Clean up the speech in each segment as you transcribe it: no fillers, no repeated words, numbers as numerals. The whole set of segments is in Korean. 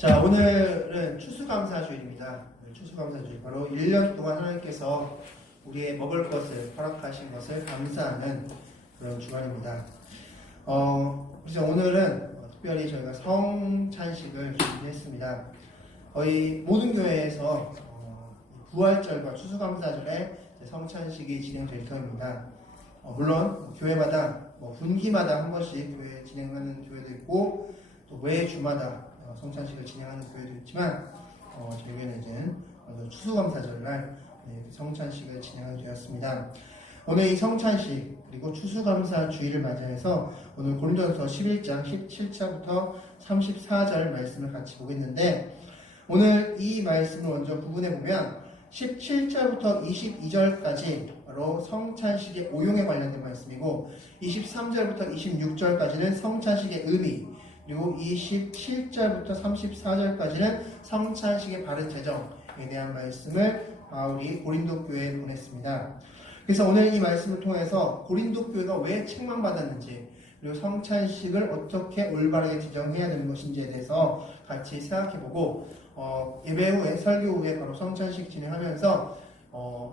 자, 오늘은 추수감사주일입니다. 추수감사주일. 바로 1년 동안 하나님께서 우리의 먹을 것을 허락하신 것을 감사하는 그런 주간입니다. 그래서 오늘은 특별히 저희가 성찬식을 준비했습니다. 거의 모든 교회에서 부활절과 추수감사절에 성찬식이 진행될 터입니다. 물론 교회마다 분기마다 한 번씩 교회 진행하는 교회도 있고 또 매주마다 성찬식을 진행하는 교회도 있지만 저희 교회는 이제 추수감사절날 성찬식을 진행하게 되었습니다. 오늘 이 성찬식 그리고 추수감사주일을 맞이해서 오늘 고린도전서 11장 17절부터 34절 말씀을 같이 보겠는데, 오늘 이 말씀을 먼저 구분해 보면 17절부터 22절까지 바로 성찬식의 오용에 관련된 말씀이고, 23절부터 26절까지는 성찬식의 의미, 그리고 27절부터 34절까지는 성찬식의 바른 제정에 대한 말씀을 바울이 고린도 교회에 보냈습니다. 그래서 오늘 이 말씀을 통해서 고린도 교회가 왜 책망받았는지, 그리고 성찬식을 어떻게 올바르게 제정해야 되는 것인지에 대해서 같이 생각해보고, 예배 후에, 설교 후에 바로 성찬식 진행하면서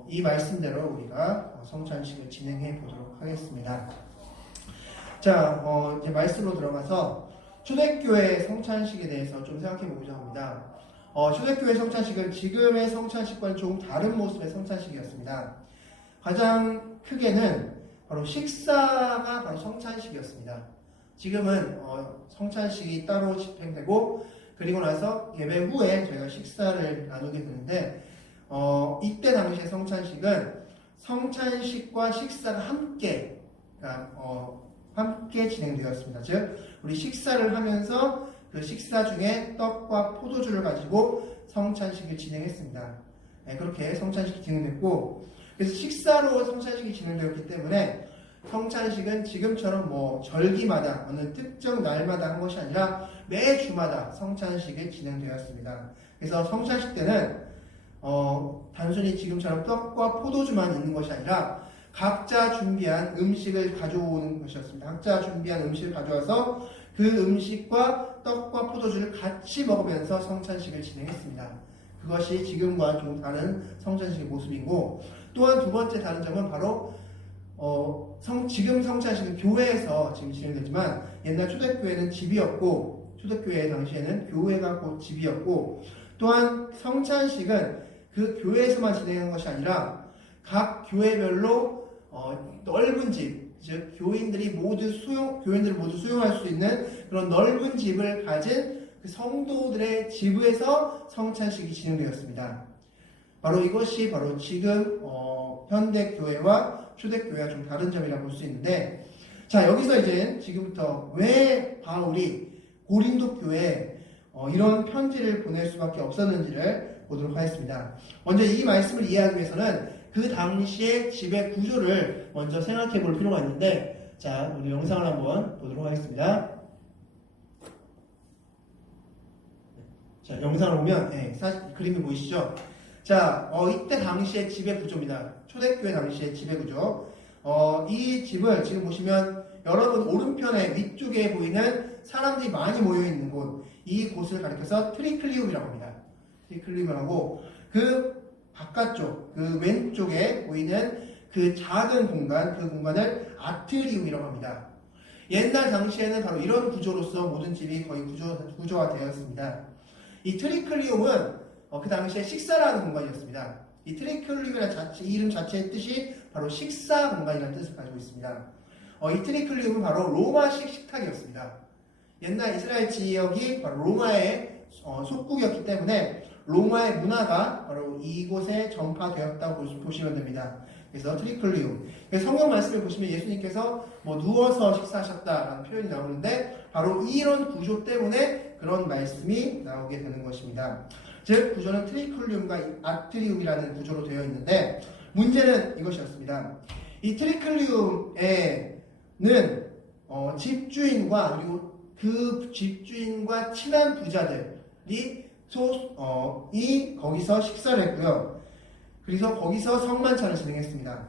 이 말씀대로 우리가 성찬식을 진행해 보도록 하겠습니다. 자, 이제 말씀으로 들어가서 초대교회 성찬식에 대해서 좀 생각해 보고자 합니다. 초대교회 성찬식은 지금의 성찬식과는 조금 다른 모습의 성찬식이었습니다. 가장 크게는 바로 식사가 바로 성찬식이었습니다. 지금은 성찬식이 따로 집행되고, 그리고 나서 예배 후에 저희가 식사를 나누게 되는데, 이때 당시의 성찬식은 성찬식과 식사가 함께, 함께 진행되었습니다. 즉, 우리 식사를 하면서 그 식사 중에 떡과 포도주를 가지고 성찬식을 진행했습니다. 그렇게 성찬식이 진행됐고, 그래서 식사로 성찬식이 진행되었기 때문에 성찬식은 지금처럼 절기마다 어느 특정 날마다 한 것이 아니라 매주마다 성찬식이 진행되었습니다. 그래서 성찬식 때는 단순히 지금처럼 떡과 포도주만 있는 것이 아니라 각자 준비한 음식을 가져오는 것이었습니다. 각자 준비한 음식을 가져와서 그 음식과 떡과 포도주를 같이 먹으면서 성찬식을 진행했습니다. 그것이 지금과 좀 다른 성찬식의 모습이고, 또한 두 번째 다른 점은 바로 지금 성찬식은 교회에서 지금 진행되지만 옛날 초대교회는 집이었고, 초대교회 당시에는 교회가 곧 집이었고, 또한 성찬식은 그 교회에서만 진행하는 것이 아니라 각 교회별로 넓은 집, 즉 교인들을 모두 수용할 수 있는 그런 넓은 집을 가진 그 성도들의 집에서 성찬식이 진행되었습니다. 바로 이것이 바로 지금 현대 교회와 초대교회와 좀 다른 점이라고 볼 수 있는데, 자, 여기서 이제 지금부터 왜 바울이 고린도 교회에 이런 편지를 보낼 수밖에 없었는지를 보도록 하겠습니다. 먼저 이 말씀을 이해하기 위해서는 그 당시의 집의 구조를 먼저 생각해 볼 필요가 있는데, 자, 우리 영상을 한번 보도록 하겠습니다. 자, 영상을 보면 사실 그림이 보이시죠? 자, 이때 당시의 집의 구조입니다. 초대교회 당시의 집의 구조. 이 집을 지금 보시면 여러분 오른편에 위쪽에 보이는 사람들이 많이 모여있는 곳, 이 곳을 가리켜서 트리클리움이라고 합니다. 트리클리움이라고, 그 바깥쪽, 그 왼쪽에 보이는 그 작은 공간, 그 공간을 아트리움이라고 합니다. 옛날 당시에는 바로 이런 구조로서 모든 집이 거의 구조화되었습니다. 이 트리클리움은 그 당시에 식사라는 공간이었습니다. 이 트리클리움이라는 이름 자체의 뜻이 바로 식사 공간이라는 뜻을 가지고 있습니다. 이 트리클리움은 바로 로마식 식탁이었습니다. 옛날 이스라엘 지역이 바로 로마의 속국이었기 때문에 로마의 문화가 바로 이곳에 전파되었다고 보시면 됩니다. 그래서 트리클리움. 성경 말씀을 보시면 예수님께서 누워서 식사하셨다라는 표현이 나오는데, 바로 이런 구조 때문에 그런 말씀이 나오게 되는 것입니다. 즉, 구조는 트리클리움과 아트리움이라는 구조로 되어 있는데, 문제는 이것이었습니다. 이 트리클리움에는 집주인과, 그리고 그 집주인과 친한 부자들이 거기서 식사를 했고요. 그래서 거기서 성만찬을 진행했습니다.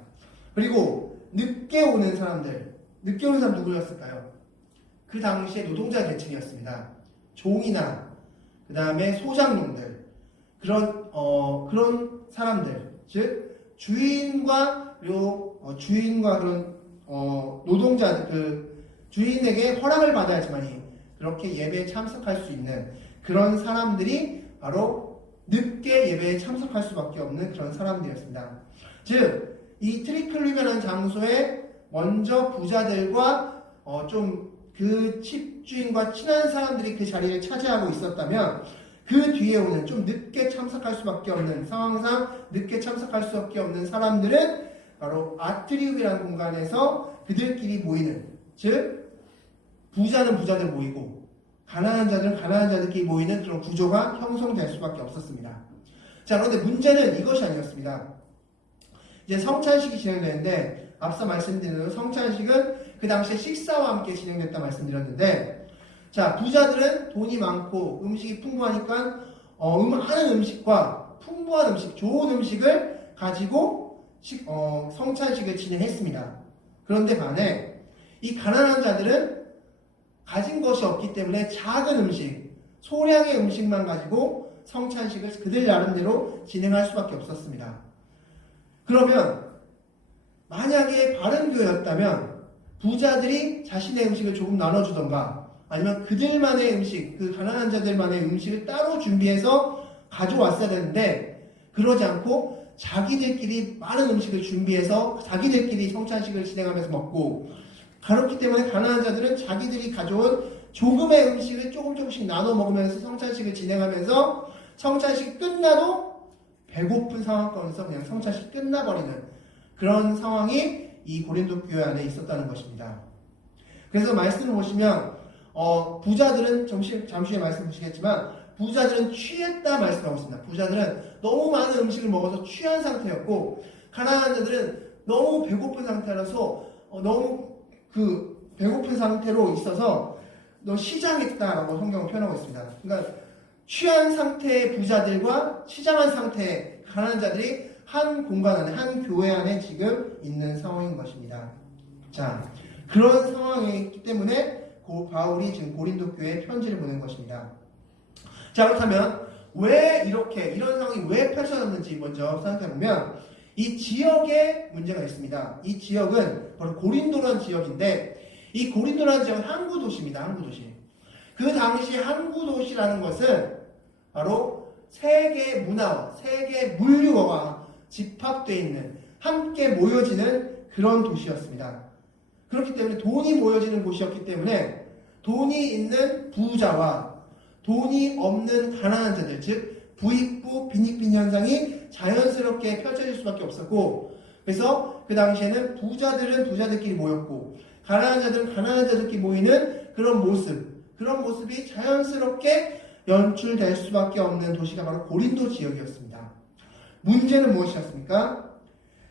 그리고 늦게 오는 사람 누구였을까요? 그 당시에 노동자 계층이었습니다. 종이나 그 다음에 소장농들, 그런 사람들, 즉 주인과 그런 노동자들, 주인에게 허락을 받아야지만이 그렇게 예배에 참석할 수 있는 그런 사람들이 바로 늦게 예배에 참석할 수밖에 없는 그런 사람들이었습니다. 즉 이 트리클리베라는 장소에 먼저 부자들과 좀 그 집주인과 친한 사람들이 그 자리를 차지하고 있었다면 그 뒤에 오는 좀 늦게 참석할 수밖에 없는 상황상 늦게 참석할 수밖에 없는 사람들은 바로 아트리움이라는 공간에서 그들끼리 모이는, 즉 부자는 부자들 모이고 가난한 자들은 가난한 자들끼리 모이는 그런 구조가 형성될 수밖에 없었습니다. 자, 그런데 문제는 이것이 아니었습니다. 이제 성찬식이 진행되는데 앞서 말씀드린 대로 성찬식은 그 당시에 식사와 함께 진행됐다 말씀드렸는데, 자, 부자들은 돈이 많고 음식이 풍부하니까 많은 음식과 풍부한 음식, 좋은 음식을 가지고 성찬식을 진행했습니다. 그런데 반해 이 가난한 자들은 가진 것이 없기 때문에 작은 음식, 소량의 음식만 가지고 성찬식을 그들 나름대로 진행할 수밖에 없었습니다. 그러면 만약에 바른 교회였다면 부자들이 자신의 음식을 조금 나눠주던가 아니면 그들만의 음식, 그 가난한 자들만의 음식을 따로 준비해서 가져왔어야 되는데 그러지 않고 자기들끼리 많은 음식을 준비해서 자기들끼리 성찬식을 진행하면서 먹고, 그렇기 때문에 가난한 자들은 자기들이 가져온 조금의 음식을 조금씩 나눠 먹으면서 성찬식을 진행하면서 성찬식이 끝나도 배고픈 상황권에서 그냥 성찬식이 끝나버리는 그런 상황이 이 고린도 교회 안에 있었다는 것입니다. 그래서 말씀을 보시면 부자들은 잠시 후에 말씀 보시겠지만 부자들은 취했다 말씀하고 있습니다. 부자들은 너무 많은 음식을 먹어서 취한 상태였고 가난한 자들은 너무 배고픈 상태라서 너무 그 배고픈 상태로 있어서 시장했다라고 성경은 표현하고 있습니다. 그러니까 취한 상태의 부자들과 시장한 상태의 가난한 자들이 한 공간 안에, 한 교회 안에 지금 있는 상황인 것입니다. 자, 그런 상황이기 때문에 바울이 지금 고린도 교회에 편지를 보낸 것입니다. 자, 그렇다면 왜 이런 상황이 왜 펼쳐졌는지 먼저 생각해보면 이 지역에 문제가 있습니다. 이 지역은 바로 고린도라는 지역인데 이 고린도라는 지역은 항구 도시입니다. 항구 도시. 그 당시 항구 도시라는 것은 바로 세계 문화와 세계 물류와 집합되어 있는, 함께 모여지는 그런 도시였습니다. 그렇기 때문에 돈이 모여지는 곳이었기 때문에 돈이 있는 부자와 돈이 없는 가난한 자들, 즉 부익부 빈익빈 현상이 자연스럽게 펼쳐질 수밖에 없었고, 그래서 그 당시에는 부자들은 부자들끼리 모였고 가난한 자들은 가난한 자들끼리 모이는 그런 모습이 자연스럽게 연출될 수밖에 없는 도시가 바로 고린도 지역이었습니다. 문제는 무엇이었습니까?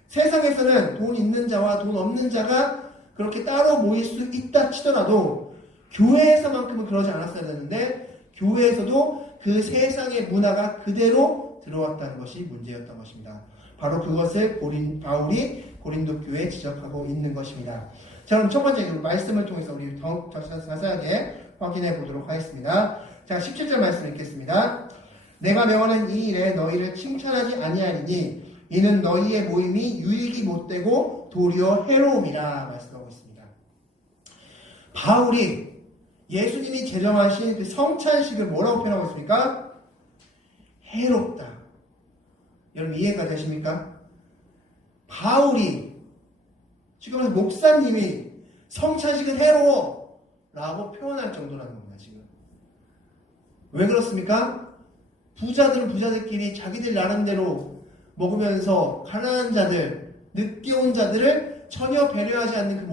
세상에서는 돈 있는 자와 돈 없는 자가 그렇게 따로 모일 수 있다 치더라도 교회에서만큼은 그러지 않았어야 되는데 교회에서도 그 세상의 문화가 그대로 들어왔다는 것이 문제였던 것입니다. 바로 그것을 바울이 고린도 교회에 지적하고 있는 것입니다. 자, 그럼 첫 번째 말씀을 통해서 우리 더욱 자세하게 확인해 보도록 하겠습니다. 자, 17절 말씀 읽겠습니다. 내가 명하는 이 일에 너희를 칭찬하지 아니하리니 이는 너희의 모임이 유익이 못되고 도리어 해로움이라 말씀하고 있습니다. 바울이 예수님이 제정하신 그 성찬식을 뭐라고 표현하고 있습니까? 해롭다. 여러분 이해가 되십니까? 바울이 지금 목사님이 성찬식은 해로워 라고 표현할 정도라는 겁니다. 지금 왜 그렇습니까? 부자들은 부자들끼리 자기들 나름대로 먹으면서 가난한 자들, 늦게 온 자들을 전혀 배려하지 않는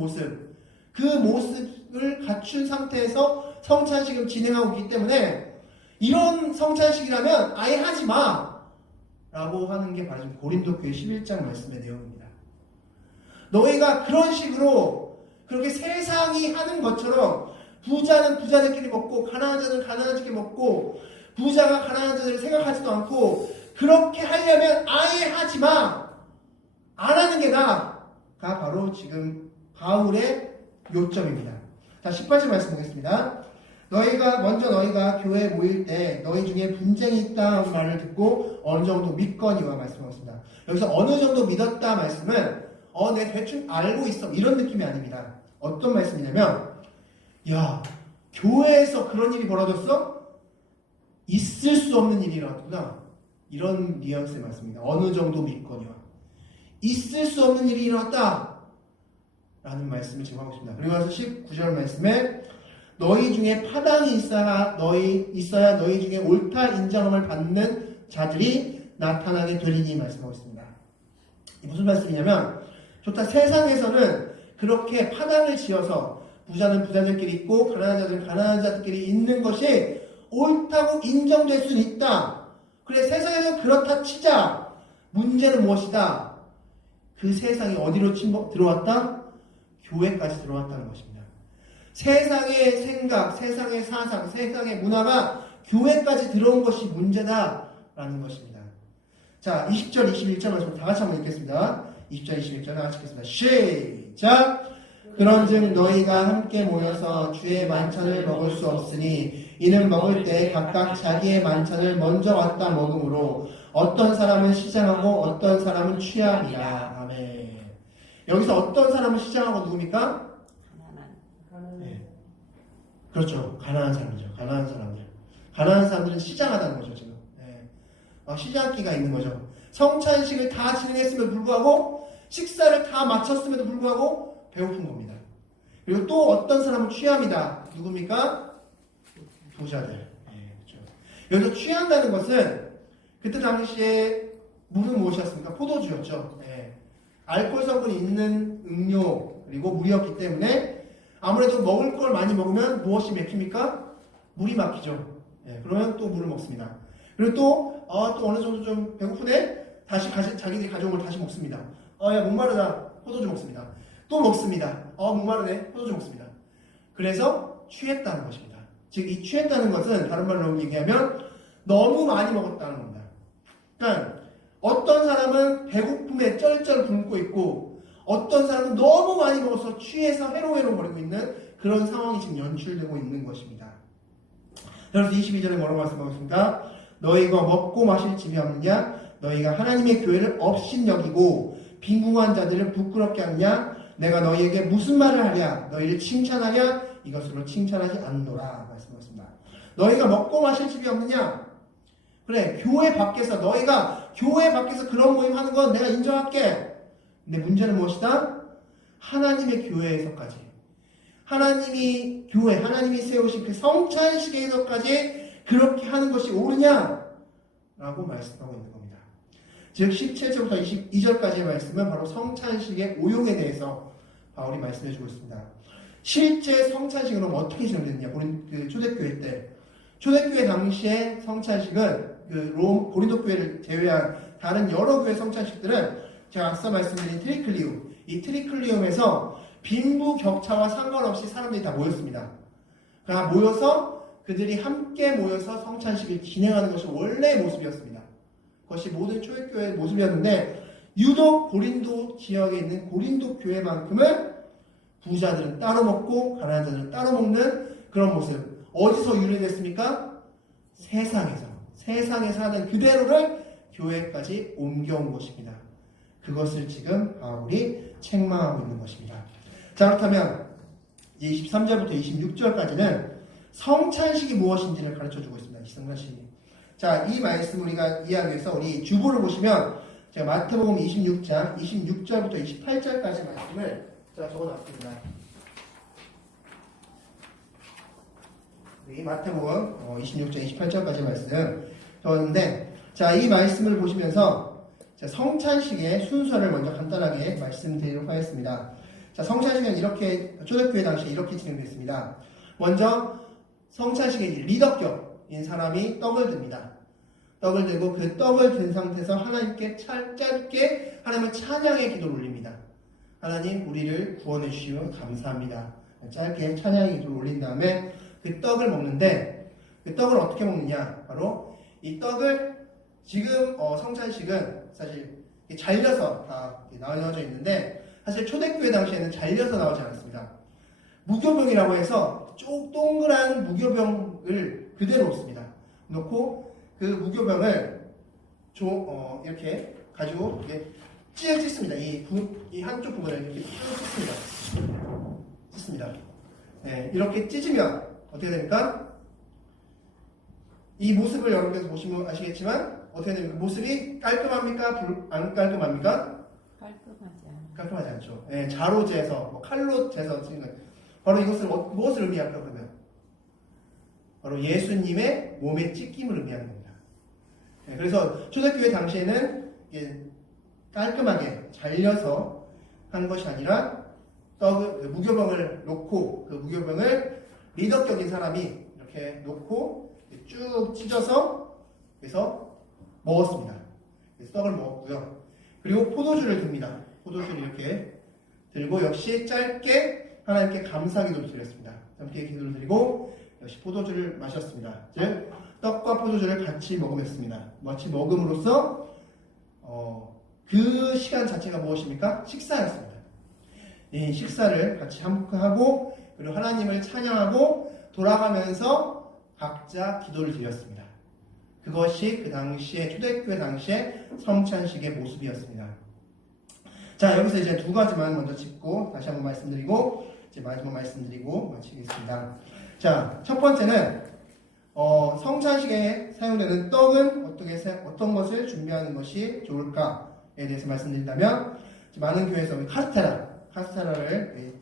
그 모습을 갖춘 상태에서 성찬식을 진행하고 있기 때문에 이런 성찬식이라면 아예 하지 마! 라고 하는 게 바로 고린도 교회 11장 말씀의 내용입니다. 너희가 그런 식으로 그렇게 세상이 하는 것처럼 부자는 부자들끼리 먹고 가난한 자는 가난한 자들끼리 먹고 부자가 가난한 자들을 생각하지도 않고 그렇게 하려면 아예 하지 마! 안 하는 게 나아가 바로 지금 바울의 요점입니다. 자, 18절 말씀 보겠습니다. 너희가 교회에 모일 때 너희 중에 분쟁이 있다는 말을 듣고 어느 정도 믿거니와 말씀하고 있습니다. 여기서 어느 정도 믿었다 말씀은 내 대충 알고 있어 이런 느낌이 아닙니다. 어떤 말씀이냐면 야 교회에서 그런 일이 벌어졌어? 있을 수 없는 일이 일어났구나. 이런 뉘앙스의 말씀입니다. 어느 정도 믿거니와 있을 수 없는 일이 일어났다 라는 말씀을 지금 하고 있습니다. 그리고 나서 19절 말씀에 너희 중에 파당이 있어야 너희 중에 옳다 인정함을 받는 자들이 나타나게 되리니 말씀하고 있습니다. 무슨 말씀이냐면 좋다 세상에서는 그렇게 파당을 지어서 부자는 부자들끼리 있고 가난한 자들은 가난한 자들끼리 있는 것이 옳다고 인정될 수는 있다. 그래 세상에서 그렇다 치자. 문제는 무엇이다? 그 세상이 어디로 들어왔다? 교회까지 들어왔다는 것입니다. 세상의 생각, 세상의 사상, 세상의 문화가 교회까지 들어온 것이 문제다라는 것입니다. 자, 20절, 21절 말씀 다 같이 한번 읽겠습니다. 20절, 21절 다 같이 읽겠습니다. 시작! 그런즉 너희가 함께 모여서 주의 만찬을 먹을 수 없으니 이는 먹을 때 각각 자기의 만찬을 먼저 갖다 먹으므로 어떤 사람은 시장하고 어떤 사람은 취함이라. 아멘. 여기서 어떤 사람은 시장하고 누굽니까? 네. 그렇죠. 가난한 사람이죠. 가난한 사람들. 가난한 사람들은 시장하다는 거죠, 지금. 네. 시장기가 있는 거죠. 성찬식을 다 진행했음에도 불구하고 식사를 다 마쳤음에도 불구하고 배고픈 겁니다. 그리고 또 어떤 사람은 취함이다. 누굽니까? 부자들. 네, 그렇죠. 여기서 취한다는 것은 그때 당시에 물은 무엇이었습니까? 포도주였죠. 네. 알코올 성분이 있는 음료 그리고 물이었기 때문에 아무래도 먹을 걸 많이 먹으면 무엇이 막힙니까? 물이 막히죠. 네, 그러면 또 물을 먹습니다. 그리고 또 어느 정도 좀 배고프네? 다시 자기들이 가져온 걸 다시 먹습니다. 야 목마르다. 포도주 먹습니다. 또 먹습니다. 목마르네. 포도주 먹습니다. 그래서 취했다는 것입니다. 즉 이 취했다는 것은 다른 말로 얘기하면 너무 많이 먹었다는 겁니다. 그러니까 어떤 사람은 배고픔에 쩔쩔 굶고 있고 어떤 사람은 너무 많이 먹어서 취해서 해롱해롱거리고 있는 그런 상황이 지금 연출되고 있는 것입니다. 그래서 22절에 뭐라고 말씀하고 있습니까? 너희가 먹고 마실 짐이 없느냐? 너희가 하나님의 교회를 업신여기고 빈궁한 자들을 부끄럽게 하느냐? 내가 너희에게 무슨 말을 하랴? 너희를 칭찬하랴? 이것으로 칭찬하지 않노라 말씀하셨습니다. 너희가 먹고 마실 집이 없느냐? 그래 교회 밖에서 너희가 교회 밖에서 그런 모임 하는 건 내가 인정할게. 근데 문제는 무엇이다? 하나님의 교회에서까지 하나님이 교회 하나님이 세우신 그 성찬식에서까지 그렇게 하는 것이 옳으냐? 라고 말씀하고 있는 겁니다. 즉 17절부터 22절까지의 말씀은 바로 성찬식의 오용에 대해서 바울이 말씀해주고 있습니다. 실제 성찬식은 어떻게 진행됐냐? 그 초대교회 때 초대교회 당시의 성찬식은 고린도 교회를 제외한 다른 여러 교회 성찬식들은 제가 앞서 말씀드린 트리클리움 이 트리클리움에서 빈부격차와 상관없이 사람들이 다 모였습니다. 그러니까 모여서 그들이 함께 모여서 성찬식을 진행하는 것이 원래의 모습이었습니다. 그것이 모든 초대교회의 모습이었는데 유독 고린도 지역에 있는 고린도 교회만큼은 부자들은 따로 먹고 가난한 자들은 따로 먹는 그런 모습. 어디서 유래됐습니까? 세상에서 하는 그대로를 교회까지 옮겨온 것입니다. 그것을 지금 바울이 책망하고 있는 것입니다. 자, 그렇다면 23절부터 26절까지는 성찬식이 무엇인지를 가르쳐주고 있습니다. 이 성찬식이. 자, 이 말씀 우리가 이해하기 위해서 우리 주보를 보시면 제가 마태복음 26장 26절부터 28절까지 말씀을 제가 적어놨습니다. 이 마태복음 26장 28절까지 말씀 적었는데 자, 이 말씀을 보시면서 성찬식의 순서를 먼저 간단하게 말씀드리도록 하겠습니다. 자, 성찬식은 이렇게 초대교회 당시에 이렇게 진행됐습니다. 먼저 성찬식의 리더격인 사람이 떡을 듭니다. 떡을 들고 그 떡을 든 상태에서 하나님께 짧게 하나님을 찬양의 기도를 올립니다. 하나님 우리를 구원해 주시면 감사합니다. 짧게 찬양의 기도를 올린 다음에 그 떡을 먹는데 그 떡을 어떻게 먹느냐? 바로 이 떡을 지금 성찬식은 사실 잘려서 다 나눠져 있는데 사실 초대교회 당시에는 잘려서 나오지 않았습니다. 무교병이라고 해서 동그란 무교병을 그대로 놓습니다. 놓고 그 무교병을 이렇게 가지고 이렇게 찢습니다. 이 한쪽 부분을 이렇게 쭉 찢습니다. 네, 이렇게 찢으면 어떻게 됩니까? 이 모습을 여러분께서 보시면 아시겠지만 어떻게 됩니까? 모습이 깔끔합니까? 안 깔끔합니까? 깔끔하지 않죠. 네, 자로 재서, 칼로 재서 찢는 바로 이것을 무엇을 의미할까 그러면? 바로 예수님의 몸의 찢김을 의미하는 겁니다. 네, 그래서 초대교회 당시에는 깔끔하게 잘려서 한 것이 아니라 무교병을 놓고 그 무교병을 리더격인 사람이 이렇게 놓고 쭉 찢어서 그래서 먹었습니다. 그래서 떡을 먹었고요. 그리고 포도주를 듭니다. 포도주를 이렇게 들고 역시 짧게 하나님께 감사 기도를 드렸습니다. 함께 기도를 드리고 역시 포도주를 마셨습니다. 즉 떡과 포도주를 같이 먹음했습니다. 같이 먹음으로써 그 시간 자체가 무엇입니까? 식사였습니다. 이 식사를 같이 함께하고 그리고 하나님을 찬양하고 돌아가면서 각자 기도를 드렸습니다. 그것이 그 당시에 초대교회 당시에 성찬식의 모습이었습니다. 자, 여기서 이제 두 가지만 먼저 짚고 다시 한번 말씀드리고 이제 마지막 말씀드리고 마치겠습니다. 자, 첫 번째는 성찬식에 사용되는 떡은 어떤 것을 준비하는 것이 좋을까에 대해서 말씀드린다면 많은 교회에서 카스테라를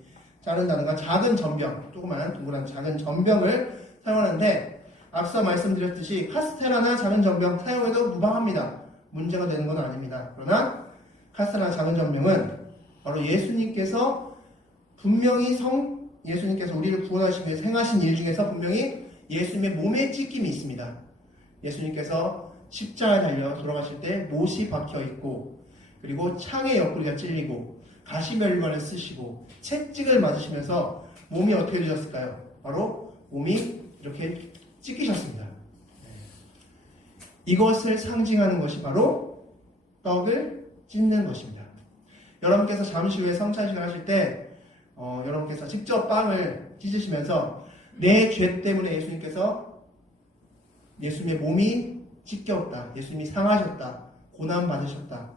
자른다든가 작은 전병, 조그마한 동그란 작은 전병을 사용하는데 앞서 말씀드렸듯이 카스테라나 작은 전병 사용해도 무방합니다. 문제가 되는 건 아닙니다. 그러나 카스테라나 작은 전병은 바로 예수님께서 분명히 예수님께서 우리를 구원하시기 위해서 행하신 일 중에서 분명히 예수님의 몸에 찢김이 있습니다. 예수님께서 십자가에 달려 돌아가실 때 못이 박혀 있고 그리고 창의 옆구리가 찔리고 가시멸관을 쓰시고 채찍을 맞으시면서 몸이 어떻게 되셨을까요? 바로 몸이 이렇게 찢기셨습니다. 이것을 상징하는 것이 바로 떡을 찢는 것입니다. 여러분께서 잠시 후에 성찬식을 하실 때 여러분께서 직접 빵을 찢으시면서 내 죄 때문에 예수님의 몸이 찢겼다. 예수님이 상하셨다. 고난 받으셨다.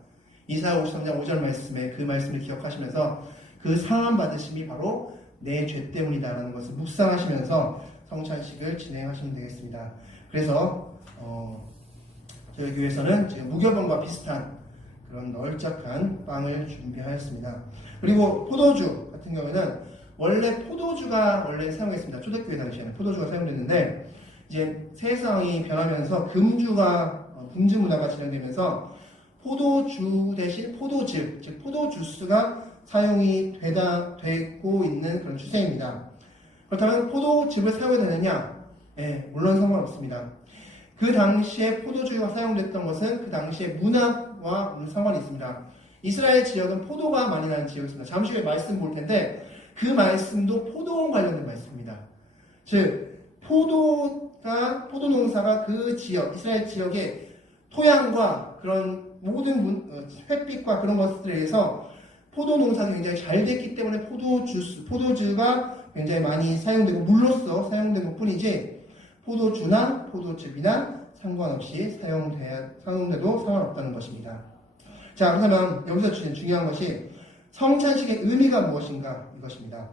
이사야 53장 5절 말씀에 그 말씀을 기억하시면서 그 상함 받으심이 바로 내 죄 때문이다라는 것을 묵상하시면서 성찬식을 진행하시면 되겠습니다. 그래서 저희 교회에서는 지금 무교병과 비슷한 그런 널쩍한 빵을 준비하였습니다. 그리고 포도주 같은 경우에는 원래 포도주가 사용했습니다. 초대교회 당시에는 포도주가 사용됐는데 이제 세상이 변하면서 금주 문화가 진행되면서 포도주 대신 포도즙, 즉 포도주스가 사용이 되고 있는 그런 추세입니다. 그렇다면 포도즙을 사용해도 되느냐? 네, 물론 상관없습니다. 그 당시에 포도주가 사용됐던 것은 그 당시의 문화와 상관이 있습니다. 이스라엘 지역은 포도가 많이 나는 지역이었습니다. 잠시 후에 말씀 볼 텐데 그 말씀도 포도원 관련된 말씀입니다. 즉 포도 농사가 그 지역, 이스라엘 지역의 토양과 그런 모든 햇빛과 그런 것들에 의해서 포도 농사가 굉장히 잘 됐기 때문에 포도주가 굉장히 많이 사용되고 물로써 사용된 것 뿐이지 포도주나 포도즙이나 상관없이 사용돼도 상관없다는 것입니다. 자, 그러면 여기서 중요한 것이 성찬식의 의미가 무엇인가 이것입니다.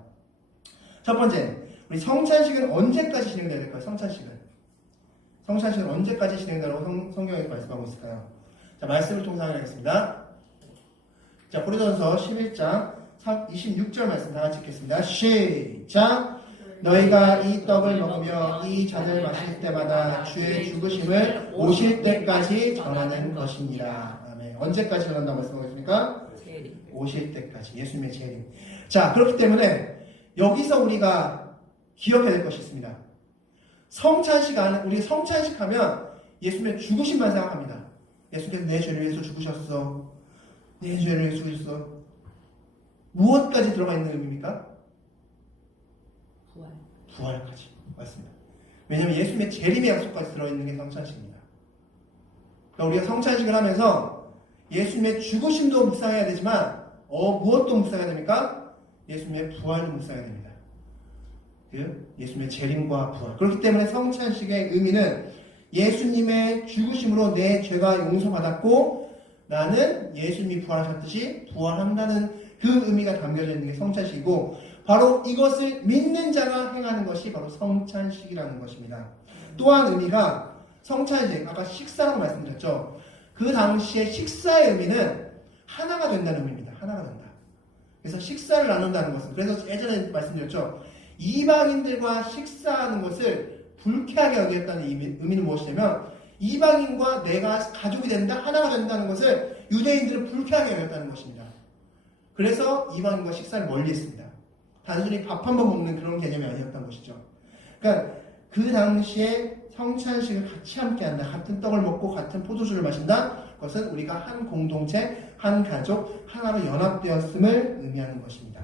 첫 번째, 우리 성찬식은 언제까지 진행돼야 될까요? 성찬식은 언제까지 진행된다고 성경에서 말씀하고 있을까요? 자, 말씀을 통해서 하겠습니다. 자, 고린도전서 11장 26절 말씀 다 같이 읽겠습니다. 시작! 너희가 이 떡을 먹으며 이 잔을 마실 때마다 주의 죽으심을 오실 때까지 전하는 것입니다. 아멘. 언제까지 전한다고 말씀하고 있습니까? 오실 때까지. 예수님의 재림. 자, 그렇기 때문에 여기서 우리가 기억해야 될 것이 있습니다. 우리 성찬식 하면 예수님의 죽으심만 생각합니다. 예수님께서 내 죄를 위해서 죽으셨어. 내 죄를 위해서 죽으셨어. 무엇까지 들어가 있는 의미입니까? 부활까지. 맞습니다. 왜냐하면 예수님의 재림의 약속까지 들어있는 게 성찬식입니다. 그러니까 우리가 성찬식을 하면서 예수님의 죽으심도 묵상해야 되지만 무엇도 묵상해야 됩니까? 예수님의 부활도 묵상해야 됩니다. 그 예수님의 재림과 부활. 그렇기 때문에 성찬식의 의미는 예수님의 죽으심으로 내 죄가 용서받았고 나는 예수님이 부활하셨듯이 부활한다는 그 의미가 담겨져 있는 게 성찬식이고, 바로 이것을 믿는 자가 행하는 것이 바로 성찬식이라는 것입니다. 또한 의미가 성찬식, 아까 식사라고 말씀드렸죠. 그 당시에 식사의 의미는 하나가 된다는 의미입니다. 하나가 된다. 그래서 식사를 나눈다는 것은, 그래서 예전에 말씀드렸죠. 이방인들과 식사하는 것을 불쾌하게 여겼다는 의미는 무엇이냐면, 이방인과 내가 가족이 된다, 하나가 된다는 것을 유대인들은 불쾌하게 여겼다는 것입니다. 그래서 이방인과 식사를 멀리 했습니다. 단순히 밥 한 번 먹는 그런 개념이 아니었던 것이죠. 그러니까 그 당시에 성찬식을 같이 함께한다, 같은 떡을 먹고 같은 포도주를 마신다, 그것은 우리가 한 공동체, 한 가족, 하나로 연합되었음을 의미하는 것입니다.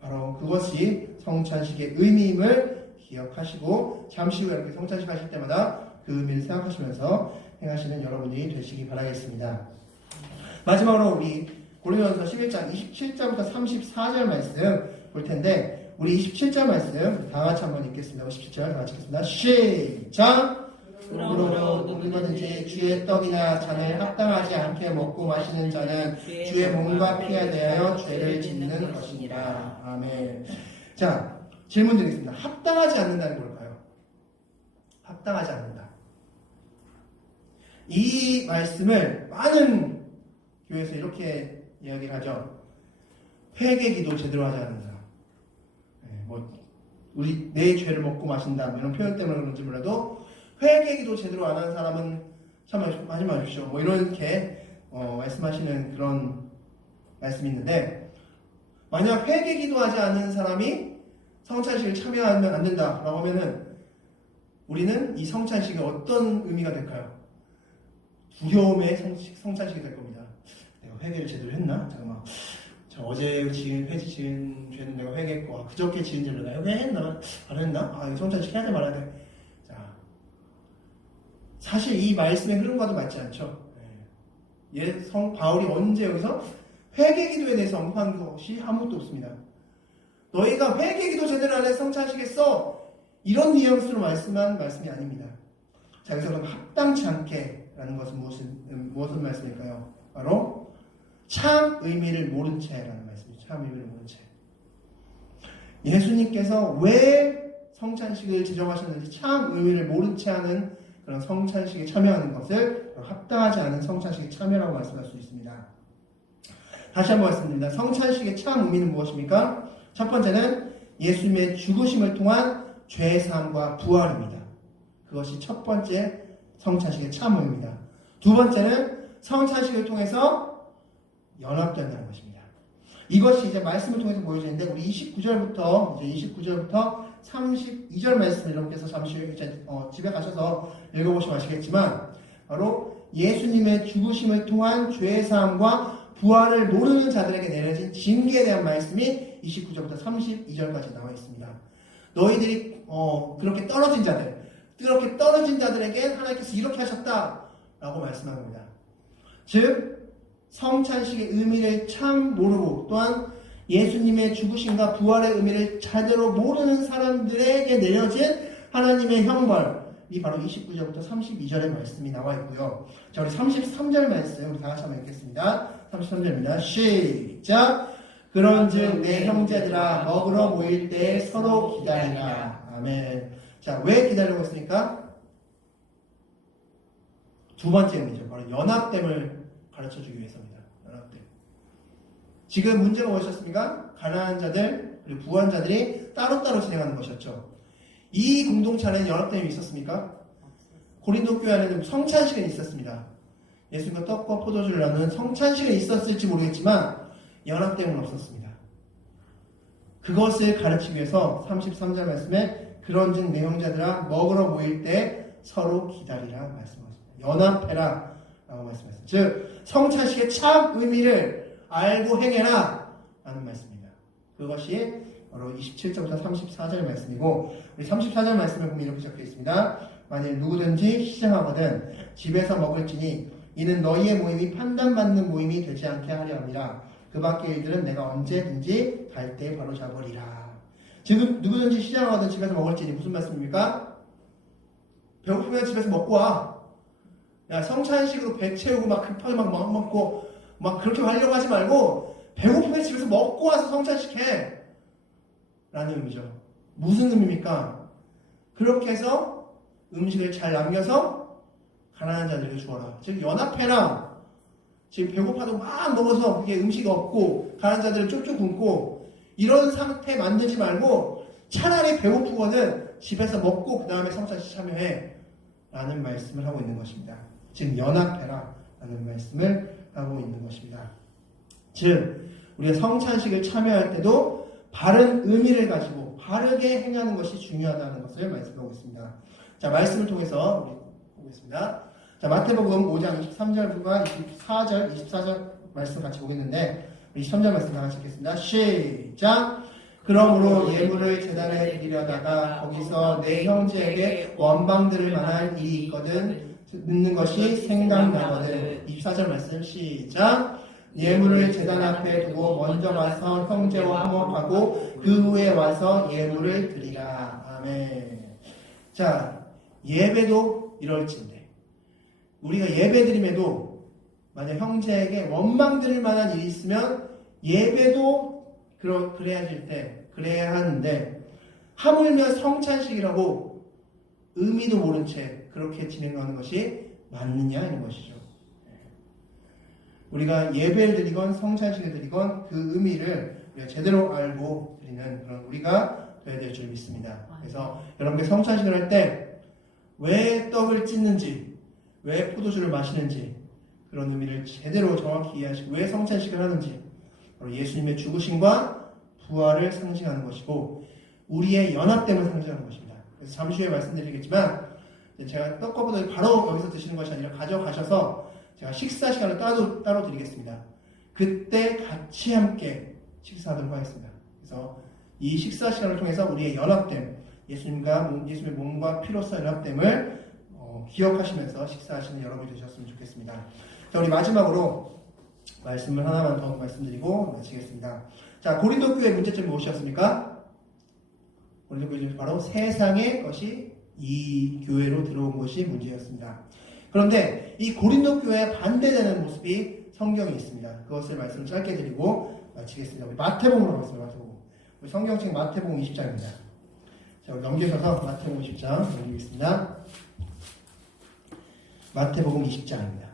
바로 그것이 성찬식의 의미임을 기억하시고, 잠시 후에 이렇게 성찬식 하실 때마다 그 의미를 생각하시면서 행하시는 여러분이 되시기 바라겠습니다. 마지막으로 우리 고린도전서 11장 27절부터 34절 말씀 볼 텐데, 우리 27절 말씀 다 같이 한번 읽겠습니다. 27절 다 같이 읽겠습니다. 시작! 그러므로 누구든지 주의 떡이나 잔을 합당하지 않게 먹고 마시는 자는 주의 몸과 피에 대하여 죄를 짓는 것이니라. 아멘. 자, 질문 드리겠습니다. 합당하지 않는다는 뭘까요? 합당하지 않는다. 이 말씀을 많은 교회에서 이렇게 이야기를 하죠. 회개기도 제대로 하지 않는 사람. 우리 내 죄를 먹고 마신다, 이런 표현 때문에 그런지 몰라도 회개기도 제대로 안 한 사람은 참 하지 마십시오, 이렇게 말씀하시는 그런 말씀이 있는데, 만약 회개기도 하지 않는 사람이 성찬식을 참여하면 안 된다라고 하면은 우리는 이 성찬식이 어떤 의미가 될까요? 두려움의 성찬식이 될 겁니다. 내가 회개를 제대로 했나? 잠깐만. 어제 지은 죄는 내가 회개했고, 그저께 지은 죄를 내가 회개했나? 안 했나? 이거 성찬식 해야 돼 말아야 돼. 자, 사실 이 말씀의 흐름과도 맞지 않죠. 바울이 언제 여기서 회개기도에 대해서 언급한 것이 아무것도 없습니다. 너희가 회개기도 제대로 안 해서 성찬식했어, 이런 뉘앙스로 말씀한 말씀이 아닙니다. 자, 여기서 그럼 합당치 않게 라는 것은 무엇은 말씀일까요? 바로 참 의미를 모른 채라는 말씀이죠. 참 의미를 모른 채. 예수님께서 왜 성찬식을 지정하셨는지 참 의미를 모른 채 하는 그런 성찬식에 참여하는 것을 합당하지 않은 성찬식에 참여라고 말씀할 수 있습니다. 다시 한번 말씀드립니다. 성찬식의 참 의미는 무엇입니까? 첫 번째는 예수님의 죽으심을 통한 죄사함과 부활입니다. 그것이 첫 번째 성찬식의 참 의미입니다. 두 번째는 성찬식을 통해서 연합된다는 것입니다. 이것이 이제 말씀을 통해서 보여지는데, 우리 29절부터 32절 말씀을 여러분께서 잠시 이제 집에 가셔서 읽어보시면 아시겠지만, 바로 예수님의 죽으심을 통한 죄사함과 부활을 모르는 자들에게 내려진 징계에 대한 말씀이 29절부터 32절까지 나와 있습니다. 너희들이 그렇게 떨어진 자들에게 하나님께서 이렇게 하셨다라고 말씀하는 겁니다. 즉 성찬식의 의미를 참 모르고, 또한 예수님의 죽으심과 부활의 의미를 제대로 모르는 사람들에게 내려진 하나님의 형벌이 바로 29절부터 32절의 말씀이 나와 있고요. 자, 우리 33절 말씀 우리 다 같이 한번 읽겠습니다. 33절입니다. 시작! 그런즉 내 형제들아, 먹으러 모일 때 서로 기다리라. 아멘. 자, 왜 기다리고 있습니까? 두 번째 의미죠. 바로 연합됨을 가르쳐주기 위해서입니다. 연합됨. 지금 문제가 무엇이었습니까? 가난한 자들 그리고 부한 자들이 따로따로 진행하는 것이었죠. 이 공동체 안에는 연합됨이 있었습니까? 고린도 교회 안에는 성찬식은 있었습니다. 예수님과 떡과 포도주를 나누는 성찬식은 있었을지 모르겠지만 연합됨은 없었습니다. 그것을 가르치기 위해서 33절 말씀에 그런즉 내 형제들아, 먹으러 모일 때 서로 기다리라 말씀하십니다. 연합해라 라고 말씀하셨습니다. 즉 성찬식의 참 의미를 알고 행해라 라는 말씀입니다. 그것이 바로 27절부터 34절 말씀이고, 우리 34절 말씀을 보면 이렇게 적혀 있습니다. 만일 누구든지 시장하거든 집에서 먹을지니 이는 너희의 모임이 판단받는 모임이 되지 않게 하려 함이라. 그 밖의 일들은 내가 언제든지 갈 때 바로 잡으리라. 지금 누구든지 시장을 가든 집에서 먹을지니 무슨 말씀입니까? 배고프면 집에서 먹고 와. 야, 성찬식으로 배 채우고 막 급하게 막 먹고 막 그렇게 하려고 하지 말고 배고프면 집에서 먹고 와서 성찬식 해. 라는 의미죠. 무슨 의미입니까? 그렇게 해서 음식을 잘 남겨서 가난한 자들에게 주어라. 즉 연합해라. 지금 배고파도 막 먹어서 그게 음식이 없고 가난한 자들을 쪽쪽 굶고 이런 상태 만들지 말고 차라리 배고프거든 집에서 먹고 그 다음에 성찬식 참여해. 라는 말씀을 하고 있는 것입니다. 즉 연합해라. 라는 말씀을 하고 있는 것입니다. 즉 우리가 성찬식을 참여할 때도 바른 의미를 가지고 바르게 행하는 것이 중요하다는 것을 말씀하고 있습니다. 자, 말씀을 통해서 우리 보겠습니다. 자, 마태복음 5장 23절과 24절, 24절 말씀 같이 보겠는데 우리 23절 말씀 다 같이 읽겠습니다. 시작! 그러므로 예물을 제단에 드리려다가 거기서 내 형제에게 원망들을 만할 일이 있거든 듣는 것이 생각나거든. 24절 말씀 시작! 예물을 제단 앞에 두고 먼저 와서 형제와 화목하고 그 후에 와서 예물을 드리라. 아멘. 자, 예배도 이럴진데 우리가 예배 드림에도 만약 형제에게 원망 드릴 만한 일이 있으면 예배도 그래야 하는데 하물며 성찬식이라고 의미도 모른 채 그렇게 진행하는 것이 맞느냐 이런 것이죠. 우리가 예배를 드리건 성찬식을 드리건 그 의미를 우리가 제대로 알고 드리는 그런 우리가 되어야 될 줄 믿습니다. 그래서 여러분께 성찬식을 할 때 왜 떡을 찢는지 왜 포도주를 마시는지 그런 의미를 제대로 정확히 이해하시고 왜 성찬식을 하는지 바로 예수님의 죽으심과 부활을 상징하는 것이고 우리의 연합됨을 상징하는 것입니다. 그래서 잠시 후에 말씀드리겠지만 제가 떡과포도를 바로 여기서 드시는 것이 아니라 가져가셔서 제가 식사 시간을 따로 드리겠습니다. 그때 같이 함께 식사하도록 하겠습니다. 그래서 이 식사 시간을 통해서 우리의 연합됨, 예수님의 몸과 피로써 연합됨을 기억하시면서 식사하시는 여러분이 되셨으면 좋겠습니다. 자, 우리 마지막으로 말씀을 하나만 더 말씀드리고 마치겠습니다. 자, 고린도 교회 문제점이 무엇이었습니까? 고린도 교회 바로 세상의 것이 이 교회로 들어온 것이 문제였습니다. 그런데 이 고린도 교회에 반대되는 모습이 성경에 있습니다. 그것을 말씀을 짧게 드리고 마치겠습니다. 우리 마태복음으로 가겠습니다. 마태복음. 우리 성경책 마태복음 20장입니다. 자, 우리 넘겨서서 마태복음 20장 넘기겠습니다. 마태복음 20장입니다.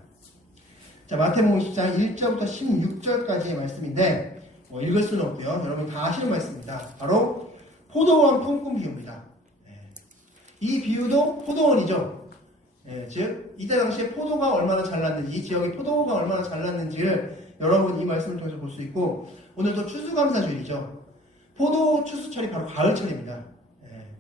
자, 마태복음 20장 1절부터 16절까지의 말씀인데 읽을 수는 없고요. 여러분 다 아시는 말씀입니다. 바로 포도원 품꾼 비유입니다. 이 비유도 포도원이죠. 즉 이때 당시에 포도가 얼마나 잘 났는지 이 지역의 포도가 얼마나 잘 났는지를 여러분 이 말씀을 통해서 볼 수 있고 오늘도 추수감사주일이죠. 포도 추수철이 바로 가을철입니다.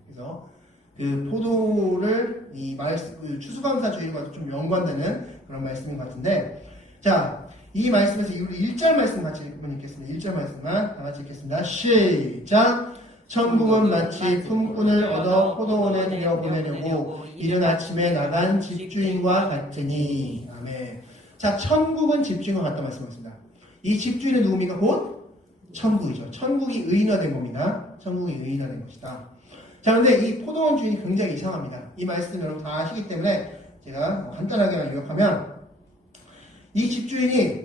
그래서 그 포도를 그 추수감사주일과 좀 연관되는 그런 말씀인 것 같은데 자, 이 말씀에서 우리 1절 말씀 같이 읽겠습니다. 1절 말씀만 다 같이 읽겠습니다. 시작! 천국은 마치 품꾼을 얻어 포도원에 들여보내려고 이른 아침에 나간 집주인과 같으니. 아멘. 자, 천국은 집주인과 같다 말씀하셨습니다. 이 집주인은 누굽니까? 곧 천국이죠. 천국이 의인화된 겁니다. 천국이 의인화된 것이다. 자, 그런데 이 포도원 주인이 굉장히 이상합니다. 이 말씀 여러분 다 아시기 때문에 제가 간단하게 요약하면 이 집주인이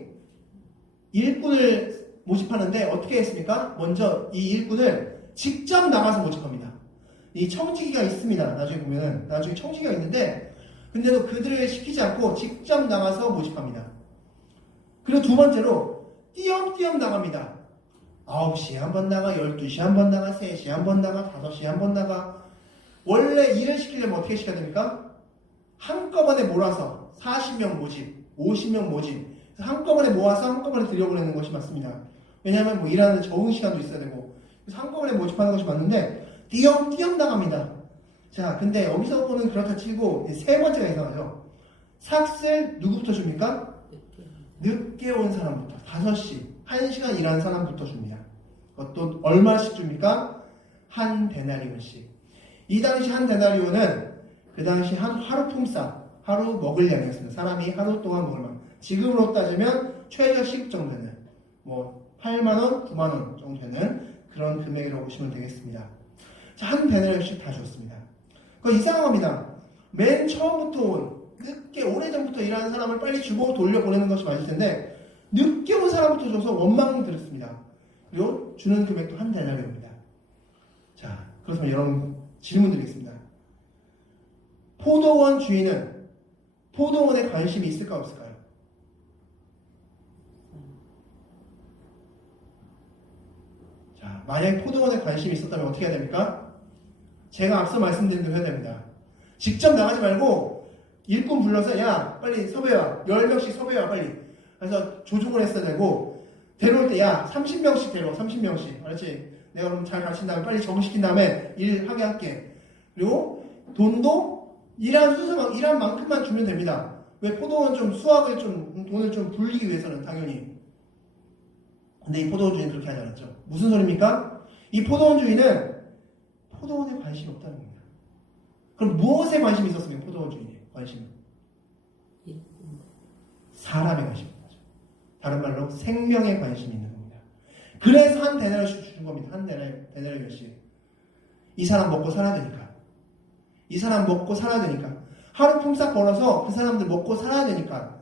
일꾼을 모집하는데 어떻게 했습니까? 먼저 이 일꾼을 직접 나가서 모집합니다. 이 청지기가 있습니다. 나중에 청지기가 있는데 근데도 그들을 시키지 않고 직접 나가서 모집합니다. 그리고 두 번째로 띄엄띄엄 나갑니다. 9시에 한 번 나가, 12시에 한 번 나가, 3시에 한 번 나가, 5시에 한 번 나가. 원래 일을 시키려면 어떻게 시켜야 됩니까? 한꺼번에 몰아서 40명 모집, 50명 모집 한꺼번에 모아서 한꺼번에 들여보내는 것이 맞습니다. 왜냐하면 일하는 적응 시간도 있어야 되고 그래서 한꺼번에 모집하는 것이 맞는데 띄엄띄엄 나갑니다. 자, 근데 여기서 보는 그렇다 치고 세 번째가 이상하죠. 삭슬 누구부터 줍니까? 늦게 온 사람부터 5시 1시간 일하는 사람부터 줍니다. 또 얼마씩 줍니까? 한 데나리온씩. 이 당시 한 데나리온은 그 당시 하루 품삯 하루 먹을 양이었습니다. 사람이 하루 동안 먹을 만. 지금으로 따지면 최저시급 정도는 8만원, 9만원 정도 되는 그런 금액이라고 보시면 되겠습니다. 자, 한 데나리온씩 다 주었습니다. 그거 이상한 겁니다. 맨 처음부터 늦게 오래전부터 일하는 사람을 빨리 주고 돌려보내는 것이 맞을 텐데 늦게 온 사람부터 줘서 원망을 들었습니다. 그리고 주는 금액도 한 데나리온입니다. 자, 그렇다면 여러분 질문 드리겠습니다. 포도원 주인은 포도원에 관심이 있을까 없을까요? 자, 만약에 포도원에 관심이 있었다면 어떻게 해야 됩니까? 제가 앞서 말씀드린 대로 해야 됩니다. 직접 나가지 말고 일꾼 불러서 야 빨리 섭외와 10명씩 섭외와 빨리 그래서 조종을 했어야 되고 데려올 때 야 30명씩 데려와 30명씩 알았지? 내가 그럼 잘 가르친 다음에 빨리 적응시킨 다음에 일하게 할게. 그리고 돈도 일한 만큼만 주면 됩니다. 왜 포도원 좀 수확을 좀 돈을 좀 불리기 위해서는 당연히. 근데 이 포도원 주인은 그렇게 하지 않았죠. 무슨 소리입니까? 이 포도원 주인은 포도원에 관심이 없다는 겁니다. 그럼 무엇에 관심이 있었습니까? 포도원 주인의 관심은? 사람에 관심이 있는 거죠. 다른 말로 생명에 관심이 있는 겁니다. 그래서 한 데나리온씩 주는 겁니다. 한 데나리온씩. 이 사람 먹고 살아야 되니까. 이 사람 먹고 살아야 되니까. 하루 품삯 벌어서 그 사람들 먹고 살아야 되니까.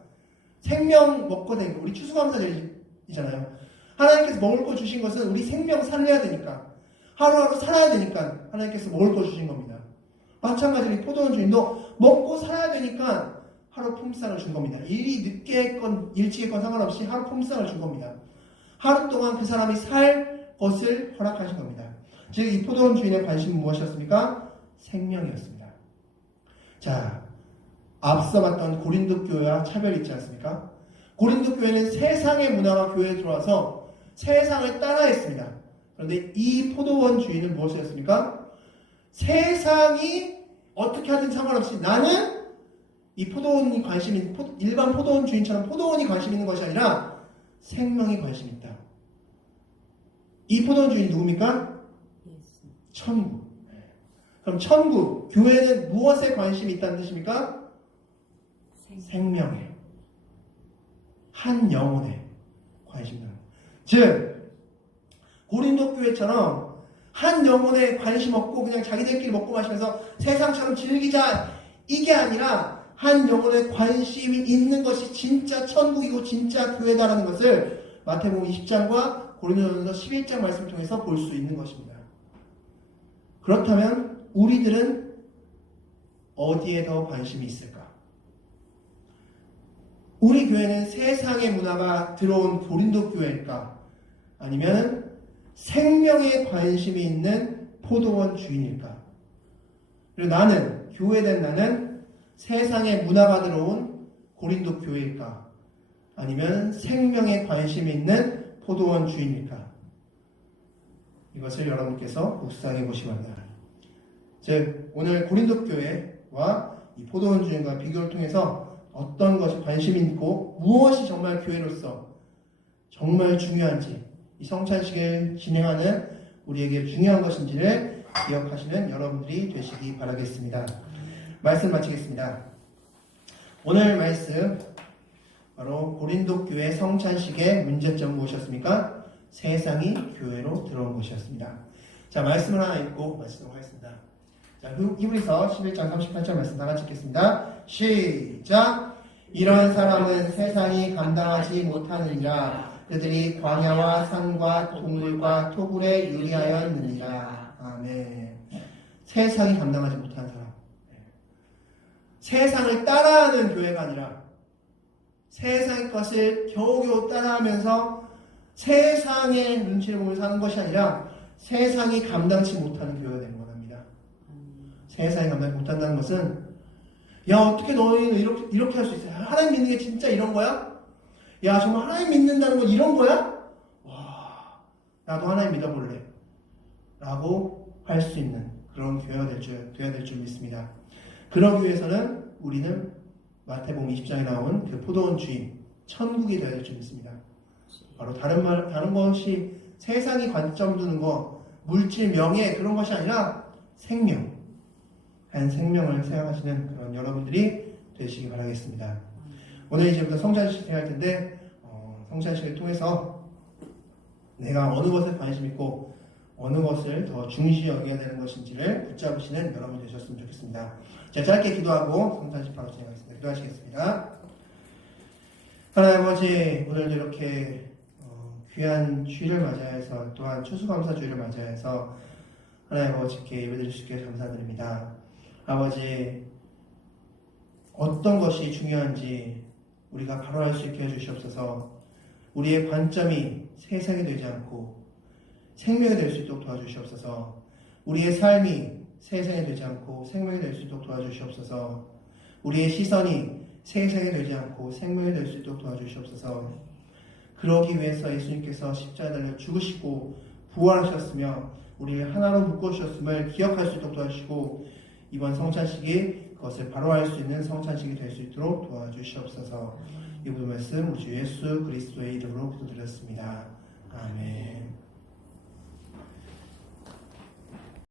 생명 먹고 되니까. 우리 추수감사절이잖아요. 하나님께서 먹을 거 주신 것은 우리 생명 살려야 되니까. 하루하루 살아야 되니까 하나님께서 먹을 거 주신 겁니다. 마찬가지로 이 포도원 주인도 먹고 살아야 되니까 하루 품삯을 준 겁니다. 일이 늦게 했건 일찍 했건 상관없이 하루 품삯을 준 겁니다. 하루 동안 그 사람이 살 것을 허락하신 겁니다. 즉 이 포도원 주인의 관심은 무엇이었습니까? 생명이었습니다. 자, 앞서 봤던 고린도 교회와 차별이 있지 않습니까? 고린도 교회는 세상의 문화가 교회에 들어와서 세상을 따라했습니다. 그런데 이 포도원 주인은 무엇이었습니까? 세상이 어떻게 하든 상관없이 나는 이 포도원이 관심 있는 일반 포도원 주인처럼 포도원이 관심 있는 것이 아니라 생명이 관심 있다. 이 포도원 주인이 누굽니까? 천국. 그럼 천국, 교회는 무엇에 관심이 있다는 뜻입니까? 생명에. 한 영혼에 관심이 있다. 즉 고린도 교회처럼 한 영혼에 관심 없고 그냥 자기들끼리 먹고 마시면서 세상처럼 즐기자 이게 아니라 한 영혼에 관심이 있는 것이 진짜 천국이고 진짜 교회다라는 것을 마태복음 20장과 고린도전서 11장 말씀을 통해서 볼 수 있는 것입니다. 그렇다면 우리들은 어디에 더 관심이 있을까? 우리 교회는 세상의 문화가 들어온 고린도 교회일까? 아니면 생명에 관심이 있는 포도원 주인일까? 그리고 나는, 교회된 나는 세상의 문화가 들어온 고린도 교회일까? 아니면 생명에 관심이 있는 포도원 주인일까? 이것을 여러분께서 묵상해 보시기 바랍니다. 즉, 오늘 고린도 교회와 이 포도원 주인과 비교를 통해서 어떤 것이 관심이 있고 무엇이 정말 교회로서 정말 중요한지 이 성찬식을 진행하는 우리에게 중요한 것인지를 기억하시는 여러분들이 되시기 바라겠습니다. 말씀 마치겠습니다. 오늘 말씀 바로 고린도 교회 성찬식의 문제점은 무엇이었습니까? 세상이 교회로 들어온 것이었습니다. 자, 말씀을 하나 읽고 마치도록 하겠습니다. 자, 히브리서 11장 38절 말씀 다 같이 읽겠습니다. 시작! 이런 사람은 세상이 감당하지 못하느니라. 그들이 광야와 산과 동굴과 토굴에 유리하였느니라. 아멘. 세상이 감당하지 못한 사람. 세상을 따라하는 교회가 아니라 세상의 것을 겨우겨우 따라하면서 세상의 눈치를 보며 사는 것이 아니라 세상이 감당치 못하는 교회가 되는 겁니다. 세상이 감당치 못한다는 것은 야, 어떻게 너희는 이렇게 할 수 있어요? 하나님 믿는 게 진짜 이런 거야? 야, 정말 하나님 믿는다는 건 이런 거야? 와, 나도 하나님 믿어볼래. 라고 할 수 있는 그런 교회가 돼야 될 줄 믿습니다. 그러기 위해서는 우리는 마태복음 20장에 나온 그 포도원 주인, 천국이 되어야 될 줄 믿습니다. 바로 다른 것이 세상이 관점 두는 거, 물질, 명예, 그런 것이 아니라 생명. 한 생명을 생각하시는 그런 여러분들이 되시기 바라겠습니다. 오늘 이제부터 성찬식을 할 텐데 성찬식을 통해서 내가 어느 것에 관심 있고 어느 것을 더 중시 여겨야 되는 것인지를 붙잡으시는 여러분 되셨으면 좋겠습니다. 자, 짧게 기도하고 성탄식 바로 진행하겠습니다. 기도하시겠습니다. 하나님 아버지, 오늘도 이렇게 귀한 주일을 맞이해서 또한 추수감사주일을 맞이해서 하나님 아버지께 예배드릴 수 있게 감사드립니다. 아버지, 어떤 것이 중요한지 우리가 바로 알 수 있게 해주시옵소서. 우리의 관점이 세상이 되지 않고 생명이 될 수 있도록 도와주시옵소서. 우리의 삶이 세상이 되지 않고 생명이 될 수 있도록 도와주시옵소서. 우리의 시선이 세상이 되지 않고 생명이 될 수 있도록 도와주시옵소서. 그러기 위해서 예수님께서 십자가에 달려 죽으시고 부활하셨으며 우리를 하나로 묶어주셨음을 기억할 수 있도록 도와주시고 이번 성찬식이 그것을 바로 알 수 있는 성찬식이 될 수 있도록 도와주시옵소서. 이 모든 말씀 우리 주 예수 그리스도의 이름으로 기도드렸습니다. 아멘.